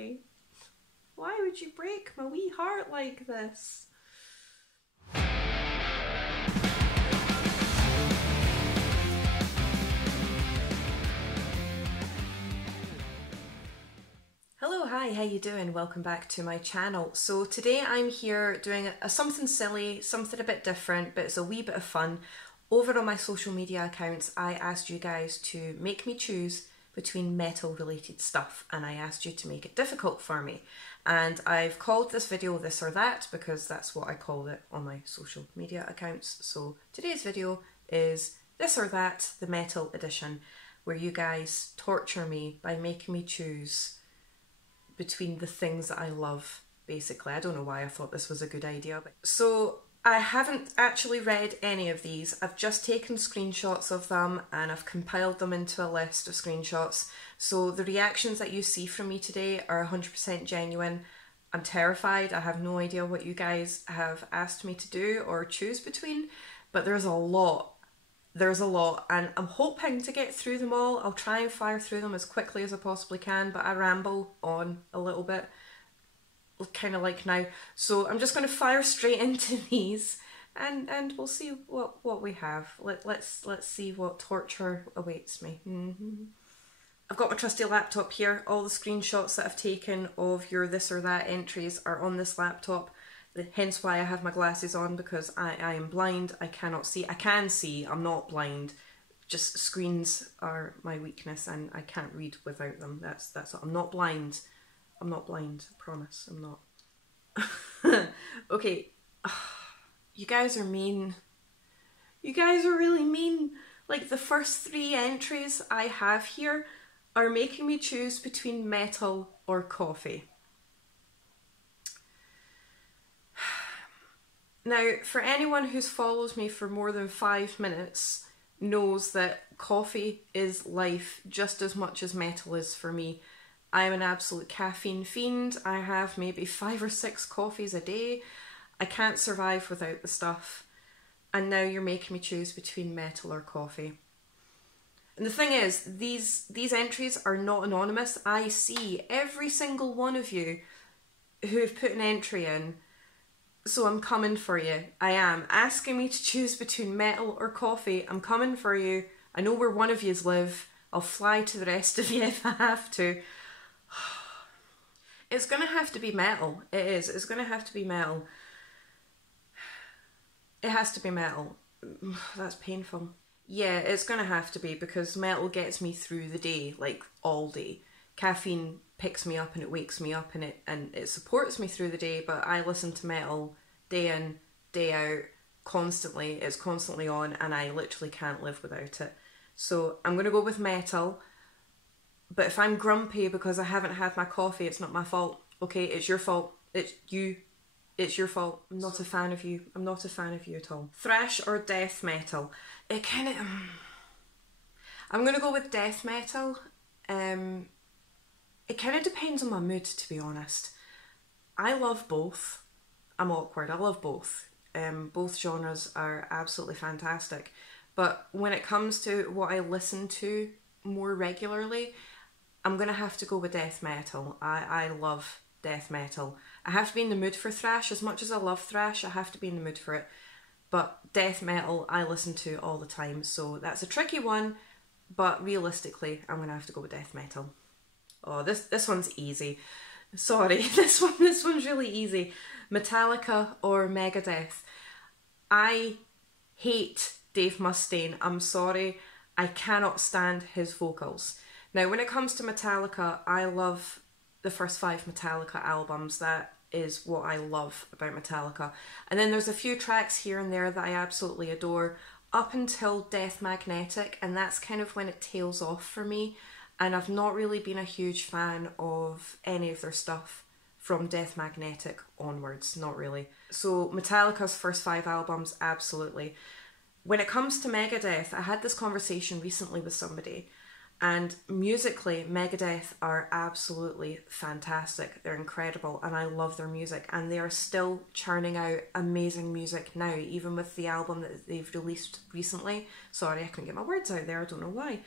Why? Why would you break my wee heart like this? Hello, hi, how you doing? Welcome back to my channel. So today I'm here doing something silly, something a bit different, but it's a wee bit of fun. Over on my social media accounts, I asked you guys to make me choose between metal related stuff, and I asked you to make it difficult for me. And I've called this video This or That because that's what I called it on my social media accounts. So today's video is This or That, the metal edition, where you guys torture me by making me choose between the things that I love, basically. I don't know why I thought this was a good idea. So I haven't actually read any of these. I've just taken screenshots of them and I've compiled them into a list of screenshots. So the reactions that you see from me today are 100% genuine. I'm terrified. I have no idea what you guys have asked me to do or choose between, but there's a lot. There's a lot, and I'm hoping to get through them all. I'll try and fire through them as quickly as I possibly can, but I ramble on a little bit, kind of like now. So I'm just going to fire straight into these, and we'll see what we have. Let's see what torture awaits me. I've got my trusty laptop here. All the screenshots that I've taken of your this or that entries are on this laptop. Hence why I have my glasses on, because I am blind. I cannot see. I can see, I'm not blind. Just screens are my weakness and I can't read without them. That's all. I'm not blind. I'm not blind, I promise. I'm not. Okay. You guys are mean. You guys are really mean. Like, the first 3 entries I have here are making me choose between metal or coffee. Now, for anyone who's followed me for more than 5 minutes knows that coffee is life just as much as metal is for me. I'm an absolute caffeine fiend. I have maybe 5 or 6 coffees a day. I can't survive without the stuff. And now you're making me choose between metal or coffee. And the thing is, these entries are not anonymous. I see every single one of you who've put an entry in. So I'm coming for you. I am. Asking me to choose between metal or coffee. I'm coming for you. I know where one of yous live. I'll fly to the rest of you if I have to. It's going to have to be metal. It is. It's going to have to be metal. It has to be metal. That's painful. Yeah, it's going to have to be, because metal gets me through the day, like all day. Caffeine picks me up and it wakes me up and it supports me through the day, but I listen to metal day in, day out, constantly. It's constantly on and I literally can't live without it. So I'm going to go with metal, but if I'm grumpy because I haven't had my coffee, it's not my fault. Okay, it's your fault. It's your fault. I'm not a fan of you. I'm not a fan of you at all. Thrash or death metal? It kind of... I'm going to go with death metal. It kind of depends on my mood, to be honest. I love both. I'm awkward. I love both. Both genres are absolutely fantastic. But when it comes to what I listen to more regularly, I'm going to have to go with death metal. I love death metal. I have to be in the mood for thrash. As much as I love thrash, I have to be in the mood for it. But death metal, I listen to all the time. So that's a tricky one. But realistically, I'm going to have to go with death metal. Oh, this one's easy. Sorry, this one's really easy. Metallica or Megadeth? I hate Dave Mustaine. I'm sorry. I cannot stand his vocals. Now, when it comes to Metallica, I love the first 5 Metallica albums. That is what I love about Metallica. And then there's a few tracks here and there that I absolutely adore, up until Death Magnetic, and that's kind of when it tails off for me. And I've not really been a huge fan of any of their stuff from Death Magnetic onwards, not really. So Metallica's first 5 albums, absolutely. When it comes to Megadeth, I had this conversation recently with somebody, and musically, Megadeth are absolutely fantastic. They're incredible, and I love their music, and they are still churning out amazing music now, even with the album that they've released recently. Sorry, I couldn't get my words out there, I don't know why.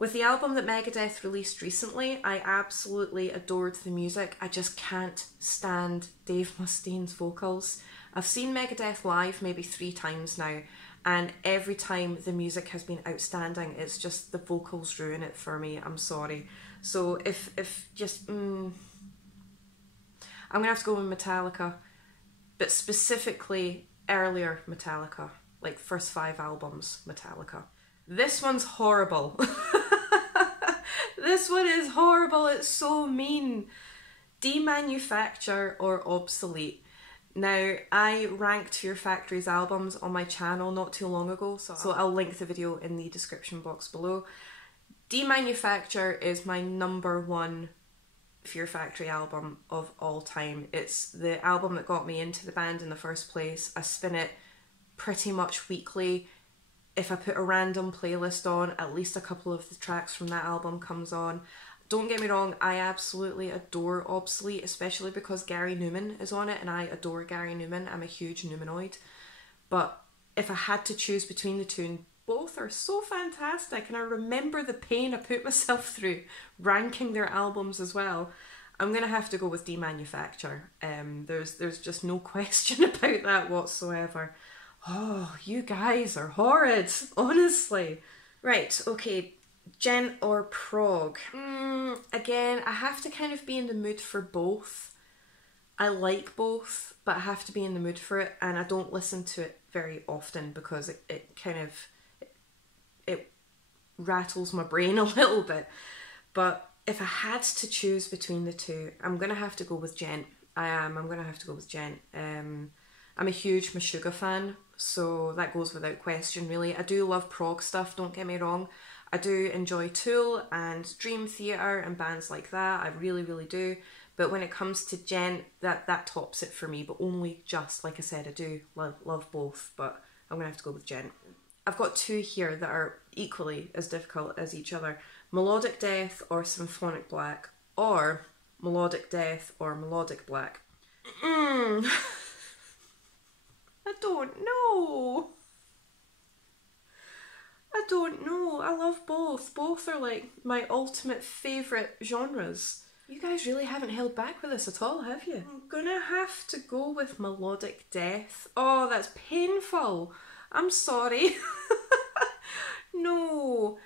With the album that Megadeth released recently, I absolutely adored the music. I just can't stand Dave Mustaine's vocals. I've seen Megadeth live maybe 3 times now, and every time the music has been outstanding. It's just the vocals ruin it for me. I'm sorry. So if just... I'm going to have to go with Metallica, but specifically earlier Metallica, like first 5 albums Metallica. This one's horrible. This one is horrible. It's so mean. Demanufacture or obsolete. Now, I ranked Fear Factory's albums on my channel not too long ago, so I'll link the video in the description box below. Demanufacture is my #1 Fear Factory album of all time. It's the album that got me into the band in the first place. I spin it pretty much weekly. If I put a random playlist on, at least a couple of the tracks from that album comes on. Don't get me wrong, I absolutely adore Obsolete, especially because Gary Numan is on it, and I adore Gary Numan. I'm a huge Numanoid. But if I had to choose between the two, and both are so fantastic, and I remember the pain I put myself through ranking their albums as well, I'm going to have to go with Demanufacture. There's just no question about that whatsoever. Oh, you guys are horrid, honestly. Right, okay, gent or prog? Again, I have to kind of be in the mood for both. I like both, but I have to be in the mood for it, and I don't listen to it very often because it kind of rattles my brain a little bit. But if I had to choose between the two, I'm going to have to go with gent. I'm going to have to go with gent. I'm a huge Meshuggah fan, so that goes without question, really. I do love prog stuff, don't get me wrong. I do enjoy Tool and Dream Theater and bands like that. I really, really do. But when it comes to gent, that tops it for me, but only just, like I said, I do love both, but I'm going to have to go with gent. I've got 2 here that are equally as difficult as each other. Melodic Death or Symphonic Black, or Melodic Death or Melodic Black. I don't know. I don't know. I love both. Both are like my ultimate favourite genres. You guys really haven't held back with this at all, have you? I'm gonna have to go with Melodic Death. Oh, that's painful. I'm sorry. No.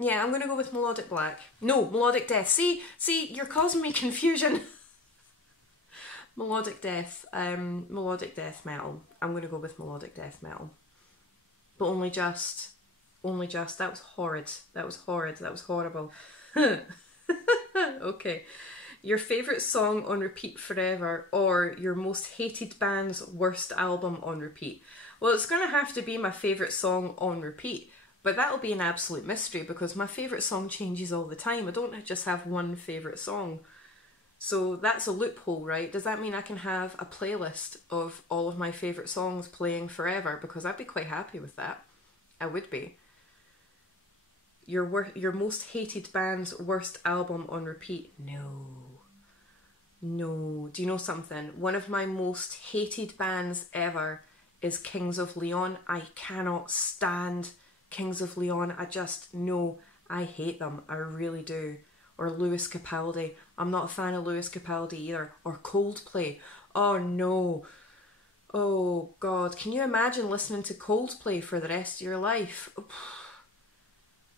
Yeah, I'm gonna go with Melodic Black. No, Melodic Death. See, you're causing me confusion. Melodic Death. Melodic Death Metal. I'm gonna go with Melodic Death Metal. But only just. That was horrid. That was horrid. That was horrible. Okay. Your favourite song on repeat forever, or your most hated band's worst album on repeat? Well, it's going to have to be my favourite song on repeat, but that'll be an absolute mystery because my favourite song changes all the time. I don't just have one favourite song. So that's a loophole, right? Does that mean I can have a playlist of all of my favourite songs playing forever? Because I'd be quite happy with that. I would be. Your most hated band's worst album on repeat? No. Do you know something? One of my most hated bands ever is Kings of Leon. I cannot stand Kings of Leon. I hate them. I really do. Or Lewis Capaldi. I'm not a fan of Lewis Capaldi either. Or Coldplay. Oh no. Oh God. Can you imagine listening to Coldplay for the rest of your life?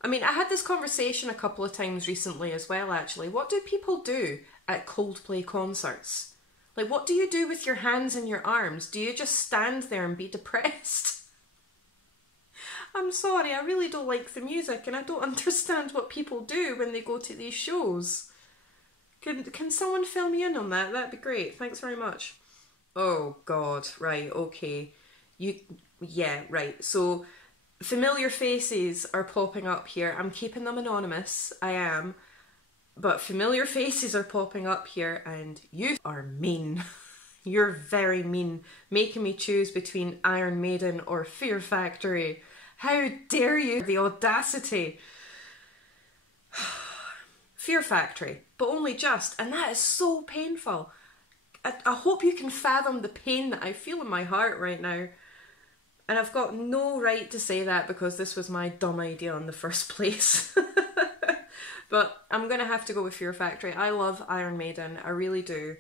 I mean, I had this conversation a couple of times recently as well, actually. What do people do at Coldplay concerts? Like, what do you do with your hands and your arms? Do you just stand there and be depressed? I'm sorry, I really don't like the music, and I don't understand what people do when they go to these shows. Can someone fill me in on that? That'd be great. Thanks very much. Oh God, right, okay. Yeah, right. So familiar faces are popping up here. I'm keeping them anonymous, I am. But familiar faces are popping up here, and you are mean. You're very mean, making me choose between Iron Maiden or Fear Factory. How dare you? The audacity. Fear Factory, but only just, and that is so painful. I hope you can fathom the pain that I feel in my heart right now. And I've got no right to say that because this was my dumb idea in the first place. But I'm going to have to go with Fear Factory. I love Iron Maiden, I really do.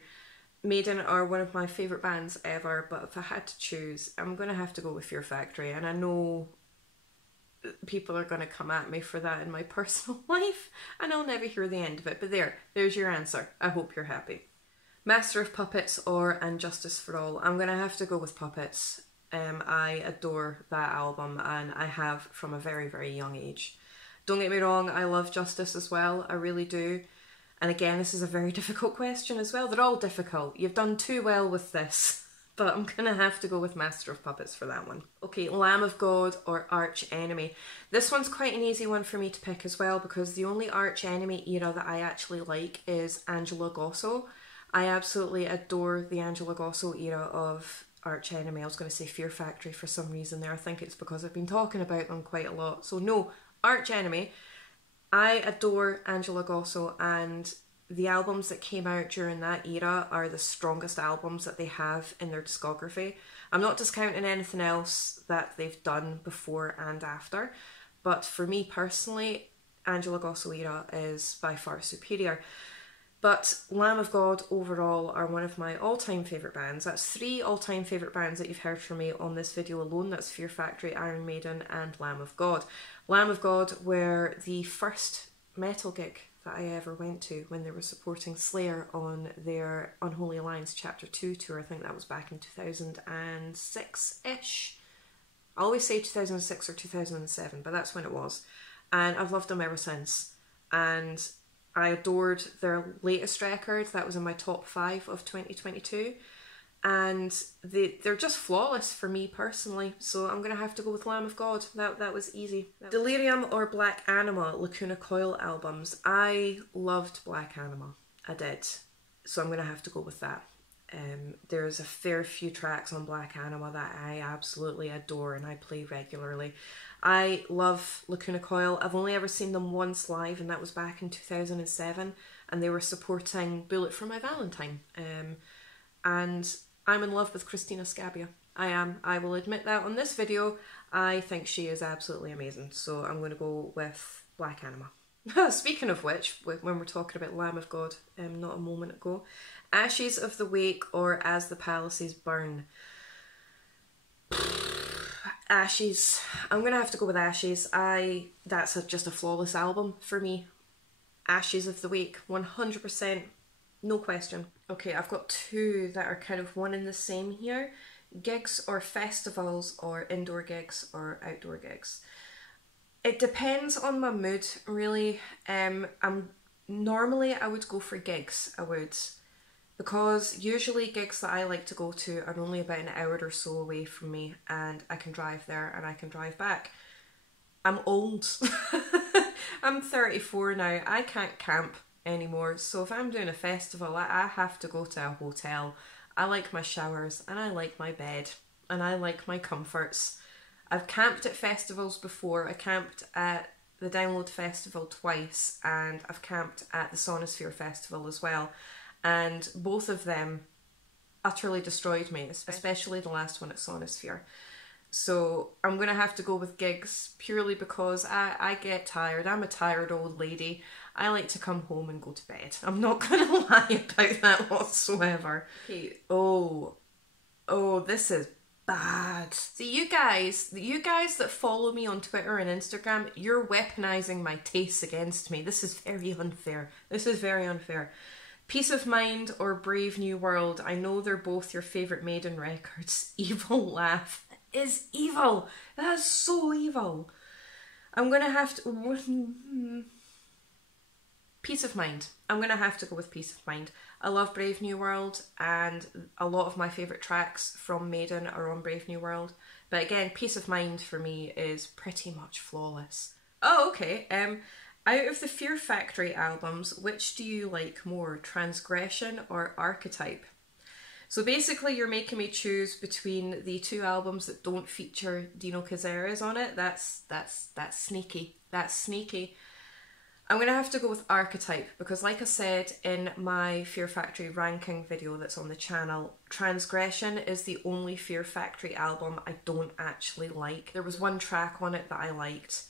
Maiden are one of my favourite bands ever, but if I had to choose, I'm going to have to go with Fear Factory. And I know people are going to come at me for that in my personal life, and I'll never hear the end of it. But there's your answer. I hope you're happy. Master of Puppets or And Justice for All. I'm going to have to go with Puppets. I adore that album, and I have from a very, very young age. Don't get me wrong, I love Justice as well, I really do. And again, this is a very difficult question as well. They're all difficult. You've done too well with this, but I'm going to have to go with Master of Puppets for that one. Okay, Lamb of God or Arch Enemy. This one's quite an easy one for me to pick as well, because the only Arch Enemy era that I actually like is Angela Gosso. I absolutely adore the Angela Gosso era of Arch Enemy. I was going to say Fear Factory for some reason there. I think it's because I've been talking about them quite a lot. So no, Arch Enemy. I adore Angela Gosso, and the albums that came out during that era are the strongest albums that they have in their discography. I'm not discounting anything else that they've done before and after, but for me personally, Angela Gosso era is by far superior. But Lamb of God overall are one of my all-time favourite bands. That's 3 all-time favourite bands that you've heard from me on this video alone. That's Fear Factory, Iron Maiden and Lamb of God. Lamb of God were the first metal gig that I ever went to when they were supporting Slayer on their Unholy Alliance Chapter 2 tour. I think that was back in 2006-ish. I always say 2006 or 2007, but that's when it was. And I've loved them ever since. And I adored their latest record. That was in my top 5 of 2022. And they're just flawless for me personally. So I'm going to have to go with Lamb of God. That was easy. Delirium or Black Anima, Lacuna Coil albums. I loved Black Anima. I did. So I'm going to have to go with that. There's a fair few tracks on Black Anima that I absolutely adore and I play regularly. I love Lacuna Coil. I've only ever seen them once live, and that was back in 2007, and they were supporting Bullet for My Valentine. And I'm in love with Christina Scabbia. I am. I will admit that on this video. I think she is absolutely amazing, so I'm going to go with Black Anima. Speaking of which, when we're talking about Lamb of God, not a moment ago, Ashes of the Wake or As the Palaces Burn. Ashes. I'm going to have to go with Ashes. That's just a flawless album for me. Ashes of the Wake, 100%, no question. Okay, I've got 2 that are kind of one and the same here. Gigs or festivals, or indoor gigs or outdoor gigs. It depends on my mood, really. Normally I would go for gigs, I would. Because usually gigs that I like to go to are only about an hour or so away from me, and I can drive there and I can drive back. I'm old. I'm 34 now. I can't camp anymore. So if I'm doing a festival, I have to go to a hotel. I like my showers and I like my bed and I like my comforts. I've camped at festivals before. I camped at the Download Festival twice, and I've camped at the Sonosphere Festival as well. And both of them utterly destroyed me, especially the last one at Sonosphere. So I'm going to have to go with gigs purely because I get tired. I'm a tired old lady. I like to come home and go to bed. I'm not going to lie about that whatsoever. Okay. Oh, this is bad. See, you guys that follow me on Twitter and Instagram, you're weaponizing my tastes against me. This is very unfair. This is very unfair. Peace of Mind or Brave New World. I know they're both your favourite Maiden records. Evil Laugh is evil. That is so evil. I'm going to have to... Peace of Mind. I'm going to have to go with Peace of Mind. I love Brave New World, and a lot of my favourite tracks from Maiden are on Brave New World. But again, Peace of Mind for me is pretty much flawless. Oh, okay. Out of the Fear Factory albums, which do you like more, Transgression or Archetype? So basically you're making me choose between the 2 albums that don't feature Dino Cazares on it. That's sneaky. That's sneaky. I'm going to have to go with Archetype because, like I said in my Fear Factory ranking video that's on the channel, Transgression is the only Fear Factory album I don't actually like. There was one track on it that I liked,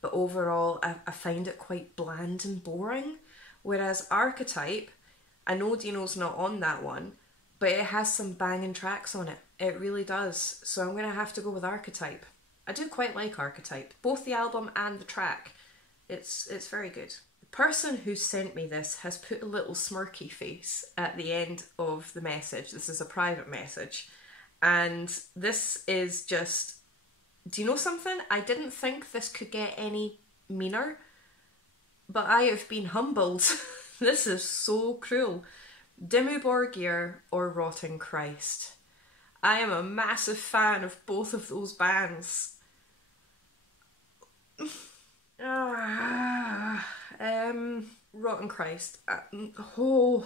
but overall I find it quite bland and boring. Whereas Archetype, I know Dino's not on that one, but it has some banging tracks on it. It really does. So I'm going to have to go with Archetype. I do quite like Archetype, both the album and the track. It's very good. The person who sent me this has put a little smirky face at the end of the message. This is a private message. And this is just, do you know something? I didn't think this could get any meaner, but I have been humbled. This is so cruel. Dimmu Borgir or Rotting Christ. I am a massive fan of both of those bands. Rotten Christ. Oh,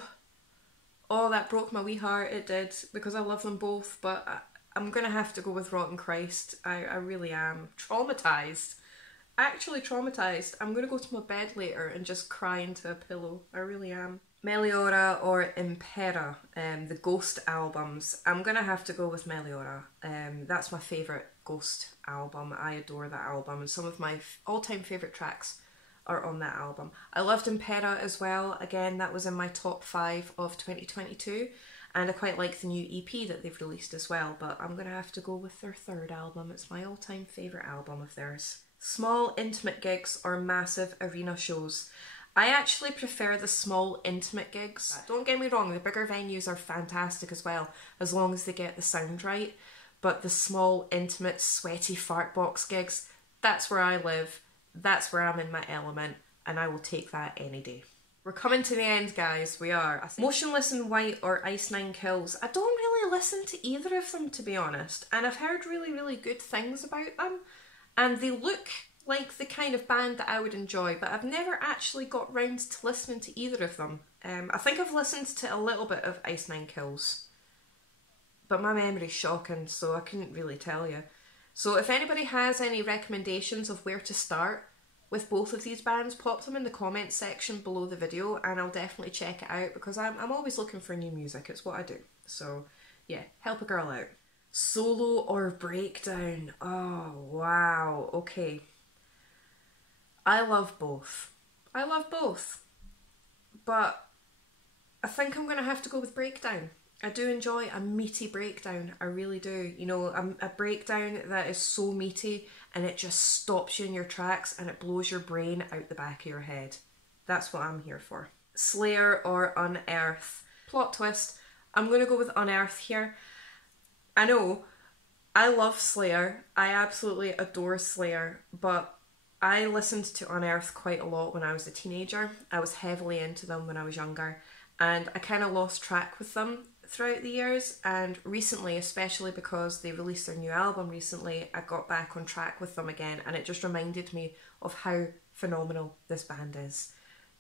that broke my wee heart. It did, because I love them both, but I'm gonna have to go with Rotten Christ. I really am traumatized. Actually traumatized. I'm gonna go to my bed later and just cry into a pillow. I really am. Meliora or Impera, the Ghost albums. I'm gonna have to go with Meliora. That's my favourite Ghost album. I adore that album, and some of my all-time favourite tracks are on that album. I loved Impera as well. Again, that was in my top 5 of 2022, and I quite like the new EP that they've released as well, but I'm gonna have to go with their third album. It's my all-time favourite album of theirs. Small intimate gigs or massive arena shows. I actually prefer the small intimate gigs. Don't get me wrong, the bigger venues are fantastic as well, as long as they get the sound right. But the small intimate sweaty fart box gigs, that's where I live, that's where I'm in my element, and I will take that any day. We're coming to the end, guys, we are. Motionless in White or Ice Nine Kills. I don't really listen to either of them, to be honest, and I've heard really, really good things about them, and they look like the kind of band that I would enjoy, but I've never actually got round to listening to either of them. I think I've listened to a little bit of Ice Nine Kills, but my memory's shocking, so I couldn't really tell you. So if anybody has any recommendations of where to start with both of these bands, pop them in the comments section below the video and I'll definitely check it out, because I'm always looking for new music. It's what I do. So yeah, help a girl out. Solo or Breakdown? Oh wow, okay. I love both. I love both. But I think I'm going to have to go with Breakdown. I do enjoy a meaty breakdown. I really do. You know, a breakdown that is so meaty and it just stops you in your tracks and it blows your brain out the back of your head. That's what I'm here for. Slayer or Unearth? Plot twist. I'm going to go with Unearth here. I know, I love Slayer. I absolutely adore Slayer, but I listened to Unearth quite a lot when I was a teenager. I was heavily into them when I was younger, and I kind of lost track with them throughout the years, and recently, especially because they released their new album recently, I got back on track with them again, and it just reminded me of how phenomenal this band is.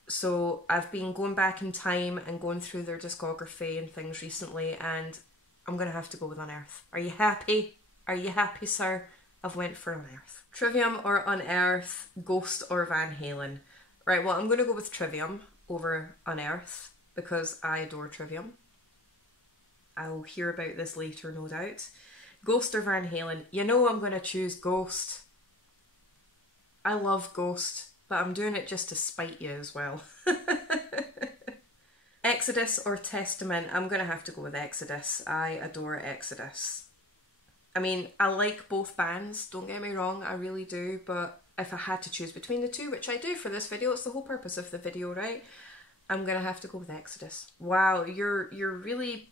So I've been going back in time and going through their discography and things recently, and I'm going to have to go with Unearth. Are you happy? Are you happy, sir? I've went for Unearth. Trivium or Unearth, Ghost or Van Halen? Right, well, I'm going to go with Trivium over Unearth because I adore Trivium. I'll hear about this later, no doubt. Ghost or Van Halen? You know I'm going to choose Ghost. I love Ghost, but I'm doing it just to spite you as well. Exodus or Testament? I'm going to have to go with Exodus. I adore Exodus. I mean, I like both bands, don't get me wrong, I really do, but if I had to choose between the two, which I do for this video, it's the whole purpose of the video, right? I'm gonna have to go with Exodus. Wow, you're really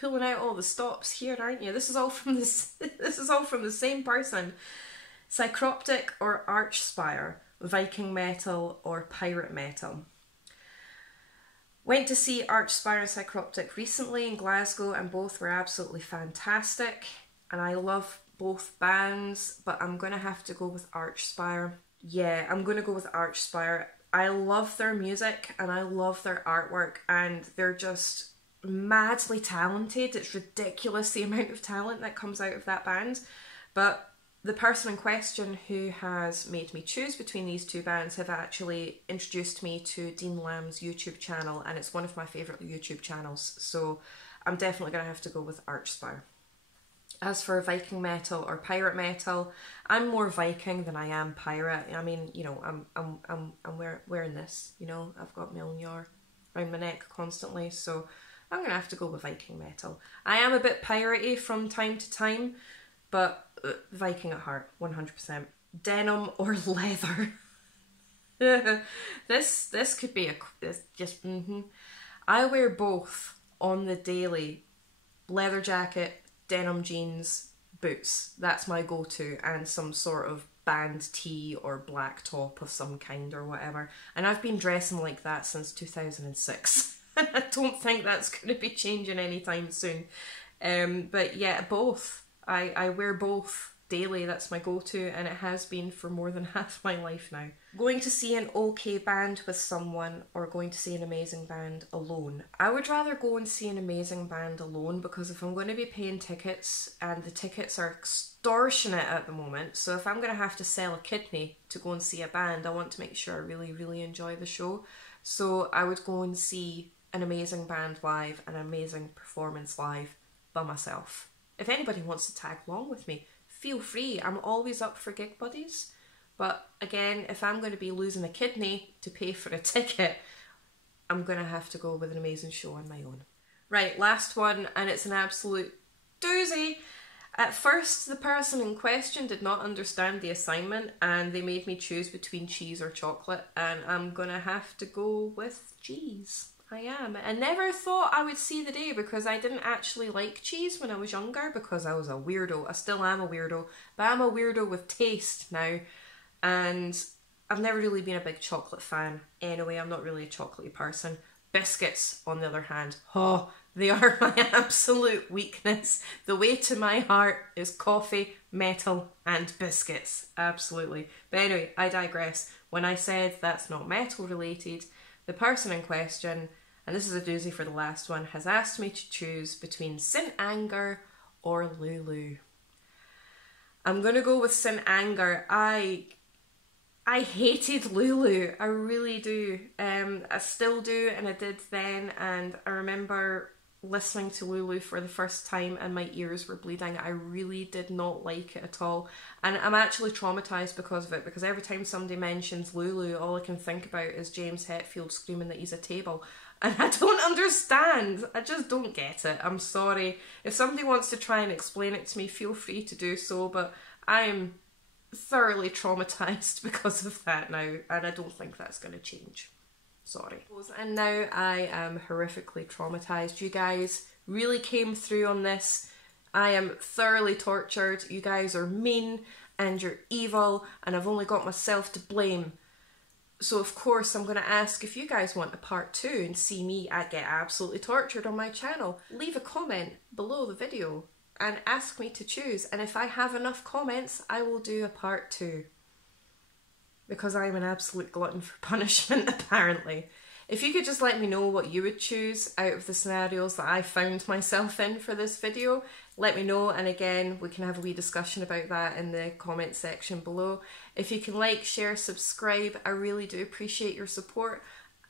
pulling out all the stops here, aren't you? This is all from this this is all from the same person. Psychroptic or Archspire? Viking metal or pirate metal? Went to see Archspire and Psychroptic recently in Glasgow, and both were absolutely fantastic. And I love both bands, but I'm going to have to go with Archspire. Yeah, I'm going to go with Archspire. I love their music and I love their artwork, and they're just madly talented. It's ridiculous the amount of talent that comes out of that band. But the person in question who has made me choose between these two bands have actually introduced me to Dean Lamb's YouTube channel, and it's one of my favourite YouTube channels, so I'm definitely going to have to go with Archspire. As for Viking metal or pirate metal, I'm more Viking than I am pirate. I mean, you know, I'm wearing this, you know, I've got Mjolnir around my neck constantly, so I'm going to have to go with Viking metal. I am a bit piratey from time to time, but Viking at heart, 100%. Denim or leather? This could be I wear both on the daily. Leather jacket, denim jeans, boots. That's my go-to, and some sort of band tee or black top of some kind or whatever. And I've been dressing like that since 2006. I don't think that's going to be changing anytime soon. But yeah, both. I wear both daily. That's my go-to, and it has been for more than half my life now. Going to see an okay band with someone or going to see an amazing band alone? I would rather go and see an amazing band alone, because if I'm going to be paying tickets, and the tickets are extortionate at the moment, so if I'm going to have to sell a kidney to go and see a band, I want to make sure I really, really enjoy the show. So I would go and see an amazing band live, an amazing performance live by myself. If anybody wants to tag along with me, feel free. I'm always up for gig buddies. But again, if I'm going to be losing a kidney to pay for a ticket, I'm going to have to go with an amazing show on my own. Right, last one, and it's an absolute doozy. At first, the person in question did not understand the assignment, and they made me choose between cheese or chocolate, and I'm going to have to go with cheese. I am. I never thought I would see the day, because I didn't actually like cheese when I was younger, because I was a weirdo. I still am a weirdo, but I'm a weirdo with taste now, and I've never really been a big chocolate fan. Anyway, I'm not really a chocolatey person. Biscuits, on the other hand, oh, they are my absolute weakness. The way to my heart is coffee, metal, and biscuits. Absolutely. But anyway, I digress. When I said that's not metal related, the person in question, and this is a doozy for the last one, has asked me to choose between St. Anger or Lulu. I'm going to go with St. Anger. I hated Lulu. I really do. I still do, and I did then, and I remember listening to Lulu for the first time and my ears were bleeding. I really did not like it at all, and I'm actually traumatised because of it, because every time somebody mentions Lulu, all I can think about is James Hetfield screaming that he's a table, and I don't understand. I just don't get it. I'm sorry. If somebody wants to try and explain it to me, feel free to do so, but I am thoroughly traumatised because of that now, and I don't think that's going to change. Sorry. And now I am horrifically traumatised. You guys really came through on this. I am thoroughly tortured. You guys are mean and you're evil, and I've only got myself to blame. So of course I'm going to ask if you guys want a part 2 and see me get absolutely tortured on my channel. Leave a comment below the video and ask me to choose, and if I have enough comments I will do a part 2. Because I'm an absolute glutton for punishment, apparently. If you could just let me know what you would choose out of the scenarios that I found myself in for this video, let me know, and again, we can have a wee discussion about that in the comment section below. If you can like, share, subscribe, I really do appreciate your support.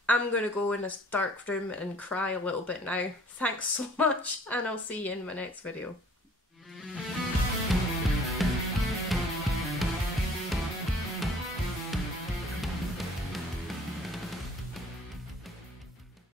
I'm going to go in a dark room and cry a little bit now. Thanks so much, and I'll see you in my next video.